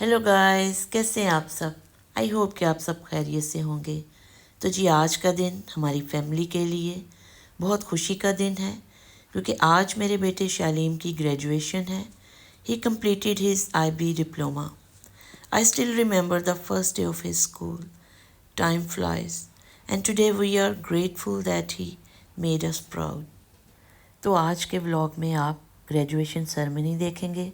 Hello guys, कैसे हैं आप सब। आई होप कि आप सब खैरियत से होंगे। तो जी आज का दिन हमारी फैमिली के लिए बहुत खुशी का दिन है क्योंकि आज मेरे बेटे शालीम की ग्रेजुएशन है। ही completed his IB diploma. I still remember the first day of his school. Time flies and today we are grateful that he made us proud. तो आज के व्लॉग में आप ग्रेजुएशन सेरेमनी देखेंगे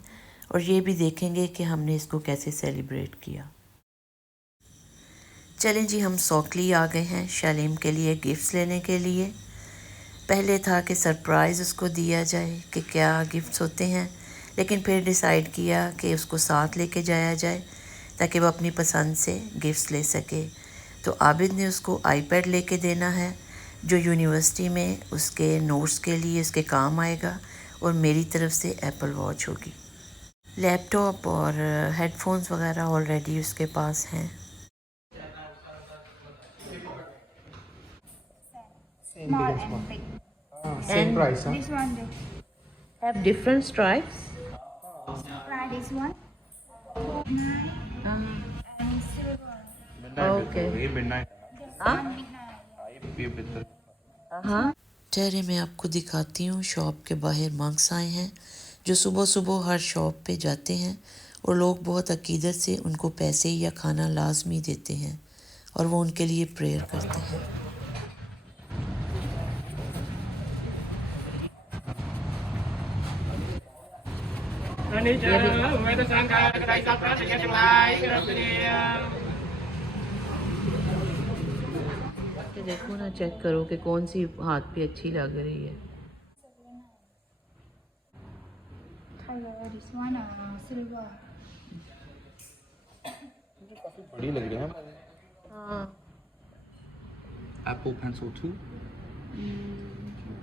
और ये भी देखेंगे कि हमने इसको कैसे सेलिब्रेट किया। चलें जी, हम सौकली आ गए हैं शालीम के लिए गिफ्ट्स लेने के लिए। पहले था कि सरप्राइज़ उसको दिया जाए कि क्या गिफ्ट्स होते हैं, लेकिन फिर डिसाइड किया कि उसको साथ लेके जाया जाए ताकि वो अपनी पसंद से गिफ्ट्स ले सके। तो आबिद ने उसको आईपैड लेके देना है जो यूनिवर्सिटी में उसके नोट्स के लिए उसके काम आएगा, और मेरी तरफ से एप्पल वॉच होगी। लैपटॉप और हेडफोन्स वगैरह ऑलरेडी उसके पास हैं। Small and big. Same And price, huh? This one, have different stripes. try this one. And silver. Okay. This Huh? one midnight. हाँ, ठहरे मैं आपको दिखाती हूँ। शॉप के बाहर मंक्स आए हैं जो सुबह सुबह हर शॉप पे जाते हैं और लोग बहुत अकीदत से उनको पैसे या खाना लाजमी देते हैं और वो उनके लिए प्रेयर करते हैं। कि देखो ना, चेक करो कि कौन सी हाथ पे अच्छी लग रही है। Color this one silver. बड़ी लग रही है। हाँ, Apple Pencil 2.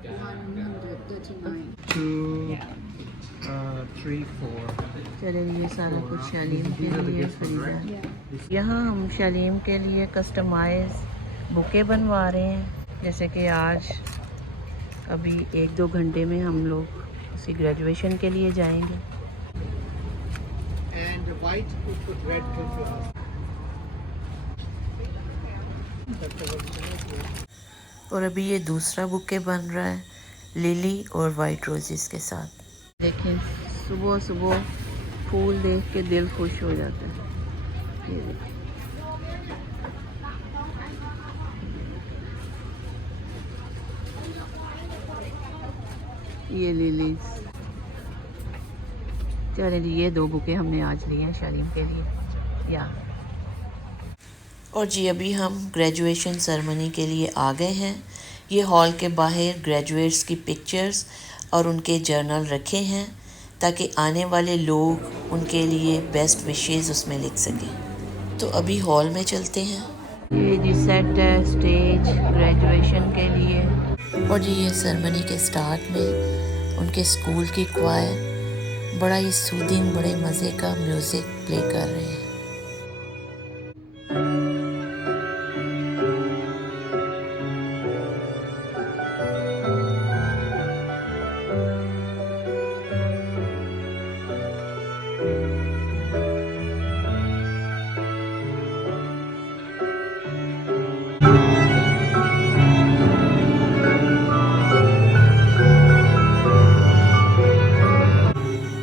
139. 2, 3, 4. चलिए ये सारा कुछ शालीम के लिए खरीदा है। यहाँ हम शालीम के लिए कस्टमाइज बुके बनवा रहे हैं, जैसे कि आज अभी 1-2 घंटे में हम लोग उसी ग्रेजुएशन के लिए जाएंगे। And the white with red pencil. और अभी ये दूसरा बुके बन रहा है लिली और वाइट रोजेस के साथ। देखें, सुबह सुबह फूल देख के दिल खुश हो जाता है। ये देखें, ये लिलीज। चलिए ये 2 बुके हमने आज लिए हैं शालीम के लिए। या और जी अभी हम ग्रेजुएशन सेरेमनी के लिए आ गए हैं। ये हॉल के बाहर ग्रेजुएट्स की पिक्चर्स और उनके जर्नल रखे हैं ताकि आने वाले लोग उनके लिए बेस्ट विशेस उसमें लिख सकें। तो अभी हॉल में चलते हैं। ये जी सेट है स्टेज ग्रेजुएशन के लिए। और जी ये सेरेमनी के स्टार्ट में उनके स्कूल की क्वायर बड़ा ही सूदिंग, बड़े मज़े का म्यूज़िक प्ले कर रहे हैं।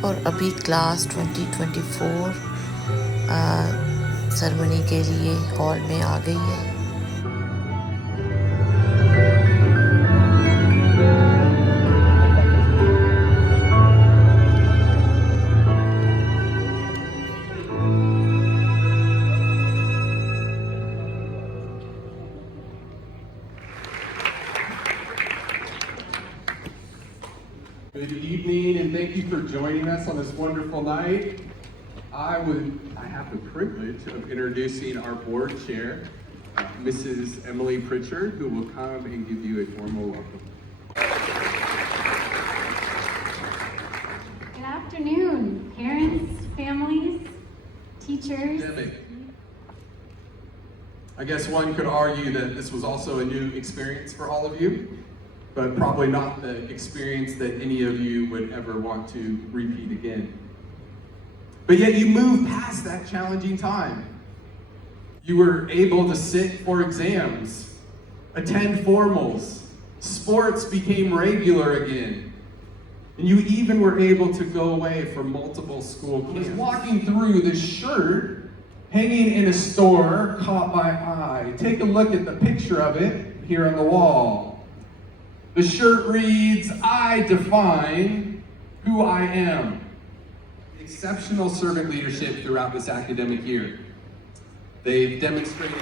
और अभी क्लास 2024 सेरेमनी के लिए हॉल में आ गई है। Good evening, and thank you for joining us on this wonderful night. I have the privilege of introducing our board chair, Mrs. Emily Pritchard, who will come and give you a formal welcome. Good afternoon, parents, families, teachers. I guess one could argue that this was also a new experience for all of you, but probably not the experience that any of you would ever want to repeat again. But yet you moved past that challenging time. You were able to sit for exams, attend formals, sports became regular again. And you even were able to go away for multiple school camps. I was walking through, this shirt hanging in a store caught my eye. Take a look at the picture of it here on the wall. The shirt reads, "I define who I am." Exceptional servant leadership throughout this academic year. They've demonstrated.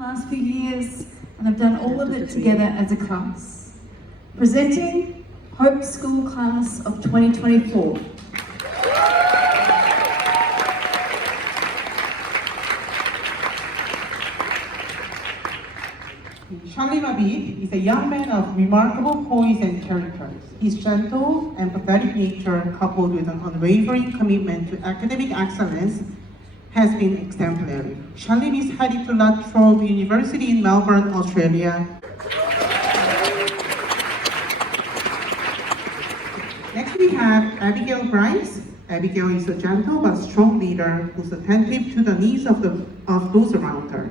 Last few years, and I've done all of it together as a class. Presenting Hope School Class of 2024. Charlie Mabid is a young man of remarkable poise and characters. His gentle and empathetic nature, coupled with an unwavering commitment to academic excellence, has been exemplary. Charlie is heading to La Trobe University in Melbourne, Australia. Next we have Abigail Bryce. Abigail is a gentle but strong leader who's attentive to the needs of those around her.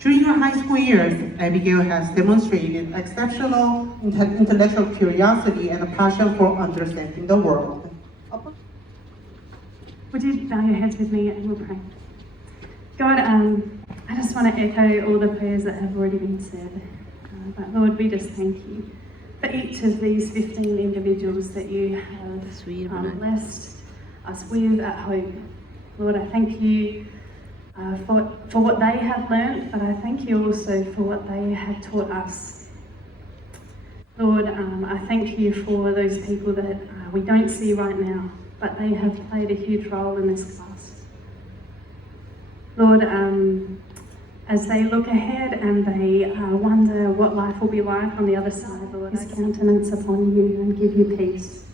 During her high school years, Abigail has demonstrated exceptional intellectual curiosity and a passion for understanding the world. Would you bow your heads with me and we'll pray? God, I just want to echo all the prayers that have already been said. But Lord, we just thank you for each of these 15 individuals that you have blessed us with at Hope. Lord, I thank you for what they have learned, but I thank you also for what they have taught us. Lord, I thank you for those people that we don't see right now, but they have played a huge role in this class. Lord, as they look ahead and they wonder what life will be like on the other side, Lord, His countenance upon you and give you peace.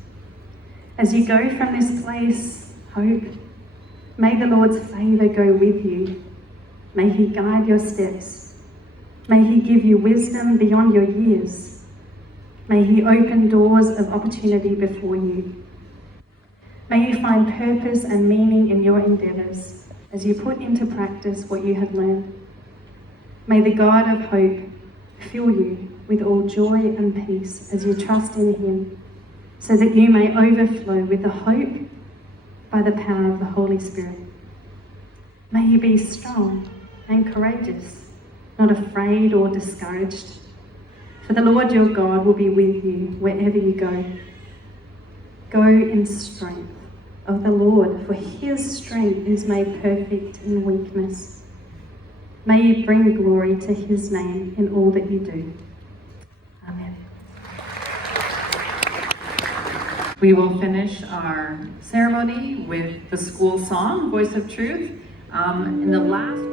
As you go from this place, Hope, may the Lord's favour go with you. May He guide your steps. May He give you wisdom beyond your years. May He open doors of opportunity before you. May you find purpose and meaning in your endeavours as you put into practice what you have learned. May the God of hope fill you with all joy and peace as you trust in Him, so that you may overflow with the hope by the power of the Holy Spirit. May you be strong and courageous, not afraid or discouraged, for the Lord your God will be with you wherever you go. Go in strength of the Lord, for his strength is made perfect in weakness. May you bring glory to his name in all that you do. Amen. We will finish our ceremony with the school song, Voice of Truth. In the last...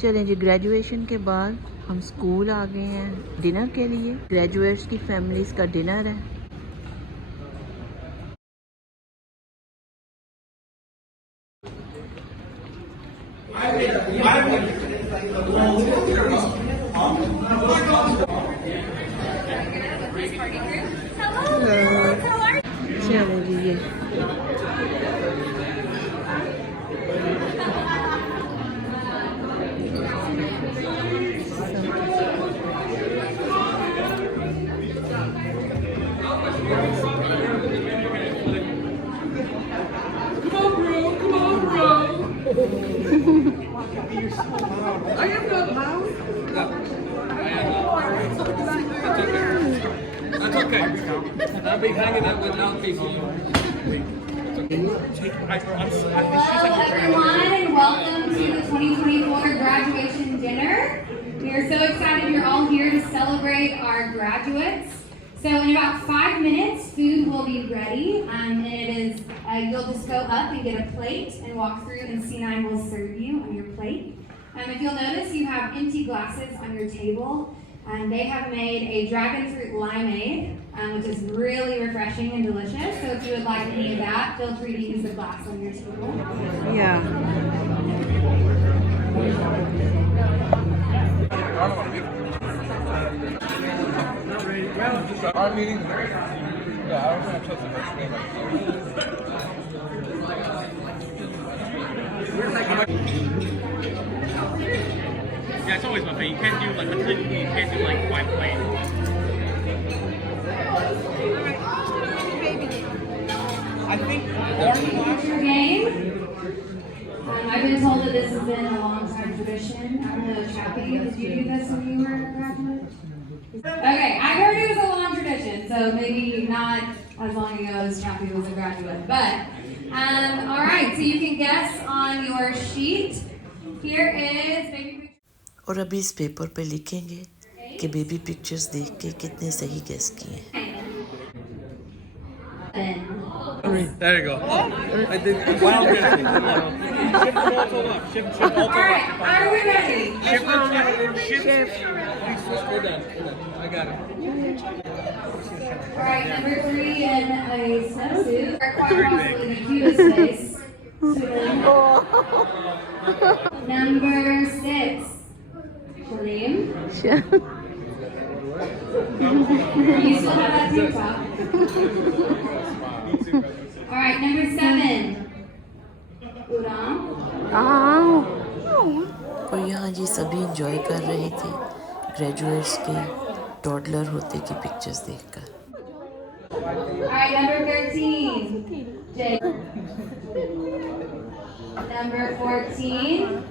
چلیں جی، graduation کے بعد ہم school آ گئے ہیں dinner کے لیے. Graduates کی families کا ڈنر ہے. چلیں جی، یہ Hello everyone and welcome to the 2024 graduation dinner. We are so excited you're all here to celebrate our graduates. So in about 5 minutes, food will be ready, and it is, you'll just go up and get a plate and walk through, and C9 will serve you on your plate. If you'll notice, you have empty glasses on your table, and they have made a dragon fruit limeade, which is really refreshing and delicious. So if you would like any of that, feel free to use the glass on your table. yeah. Our meeting. Yeah, I don't have to touch the Yeah, it's always my thing. You can't do like white plate. I think Your game. I've been told that this has been a long-time tradition. I don't know, Chappie, did you do this when you were a graduate? Okay, I heard it was a long tradition, so maybe not as long ago as Chappie was a graduate. But, all right, so you can guess on your sheet. Here is baby picture. اور ابھی اس paper پہ لکھیں گے کہ baby pictures دیکھ کے کتنے صحیح گیس کیے ہیں. There you go. I did. Wow. Shift the ball to the left. Shift all to the All right, left. are we ready? Shift. Hold on. I got it. All right, number 3 in a snowsuit. Or quite possibly the cutest face. Number 6. Shalim. You still have that tank top. All right, number 7. Udam. और यहाँ जी सभी enjoy कर रहे थे graduates के toddler होते की pictures देखकर. All right, number 13. Jay. Number 14.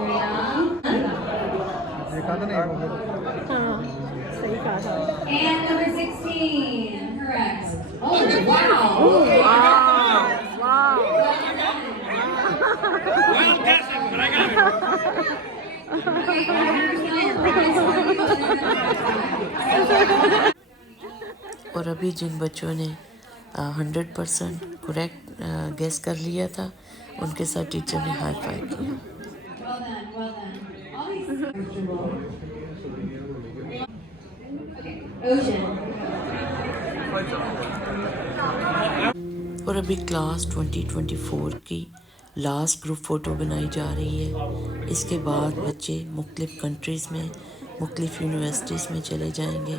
Miriam. And number 16. Correct. Oh, wow. Well guessing, but I got it. Okay, here's और अभी जिन बच्चों ने 100% करेक्ट गेस कर लिया था उनके साथ टीचर ने हाई फाइव किया. Well done, well done. All these Okay, Ocean. और अभी क्लास 2024 की लास्ट ग्रुप फ़ोटो बनाई जा रही है. इसके बाद बच्चे मुख्तलिफ़ कंट्रीज़ में मुख्तलिफ़ यूनिवर्सिटीज़ में चले जाएंगे.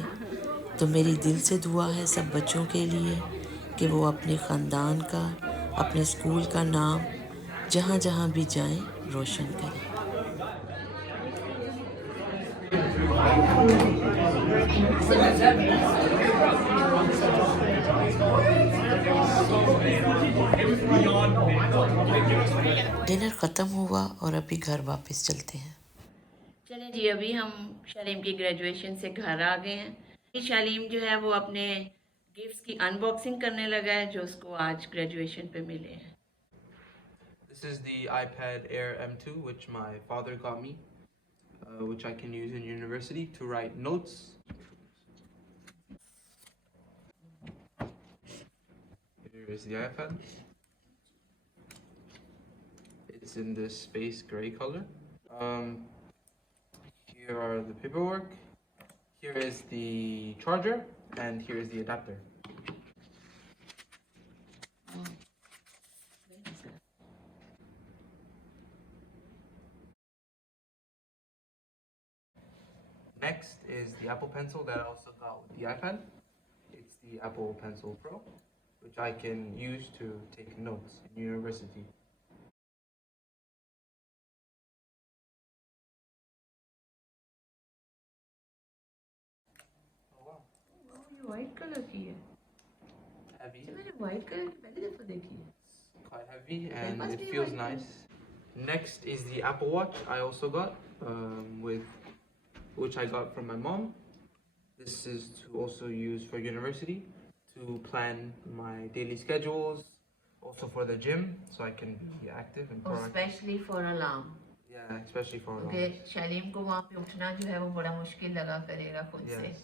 तो मेरी दिल से दुआ है सब बच्चों के लिए कि वो अपने ख़ानदान का अपने स्कूल का नाम जहाँ जहाँ भी जाएं रोशन करें. डिनर ख़त्म हुआ और अभी घर वापस चलते हैं. चलें जी, अभी हम शालीम की ग्रेजुएशन से घर आ गए हैं. शालीम जो है वो अपने गिफ्ट्स की अनबॉक्सिंग करने लगा है जो उसको आज ग्रेजुएशन पे मिले हैं. This is the iPad Air M2, which my father got me, which I can use in university to write notes. Here is the iPad. It's in this space gray color. Here are the paperwork. Here is the charger, and here is the adapter. Next is the Apple Pencil that I also got with the iPad. It's the Apple Pencil Pro, which I can use to take notes in university. ये white colour की है. Heavy, मैंने white colour की पहली दफ़ा देखी है. quite heavy, and it feels nice. Next is the Apple Watch I also got, which I got from my mom. This is to also use for university to plan my daily schedules, also for the gym, so I can be active and और proactive. Specially for alarm. Yeah, especially for क्योंकि Shalim को वहाँ पे उठना जो है वो बड़ा मुश्किल लगा करेगा खुद से. Yes.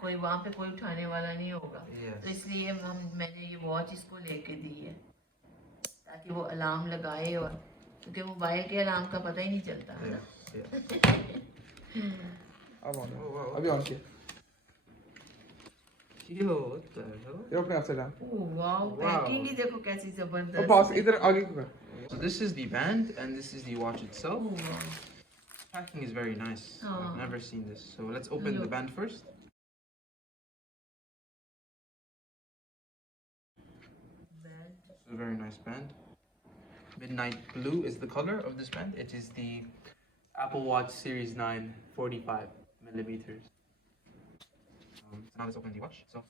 कोई वहाँ पे कोई उठाने वाला नहीं होगा. Yes. तो इसलिए मैंने ये वॉच इसको लेके दी है ताकि वो अलार्म लगाए. और क्योंकि मोबाइल के अलार्म का पता ही नहीं चलता है ना. Yeah. अब ऑन Oh, wow. अभी ऑन किया. Yo, what the hell? ये अपने आप से डाल. ओह वाओ, पैकिंग ही देखो कैसी और जबरदस्त. पास इधर आगे को कर. So this is the band, and this is the watch itself. Oh wow. Packing is very nice. Oh. I've never seen this. So let's open the Look. band first. It's a very nice band. Midnight blue is the color of this band. It is the Apple Watch Series 9 45 millimeters. So now let's open the watch. So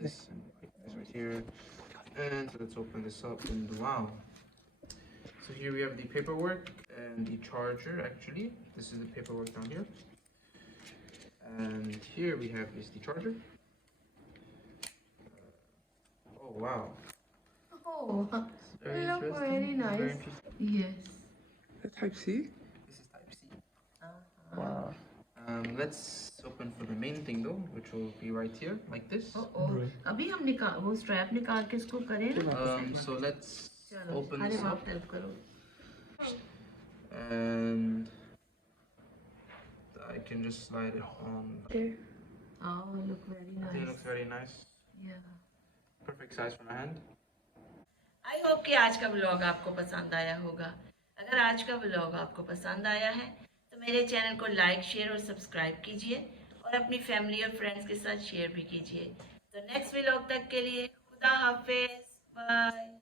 this right here. And so let's open this up, and wow. So here we have the paperwork and the charger actually. This is the paperwork down here. And here we have is the charger. Oh wow. Oh, Very look, interesting. very nice. Very interesting. Yes. Type C. This is type C. Wow. Let's open for the main thing though, which will be right here, like this. Oh, अभी हम निकाल वो strap निकाल के इसको करें ना. So let's चलो Open अरे this आप up. हेल्प करो. And I can just slide it on. Oh, look very I think it nice. looks very nice. Yeah. Perfect size for my hand. I hope कि आज का vlog आपको पसंद आया होगा. अगर आज का व्लॉग आपको पसंद आया है तो मेरे चैनल को लाइक, शेयर और सब्सक्राइब कीजिए और अपनी फैमिली और फ्रेंड्स के साथ शेयर भी कीजिए. तो नेक्स्ट व्लॉग तक के लिए खुदा हाफिज. बाय.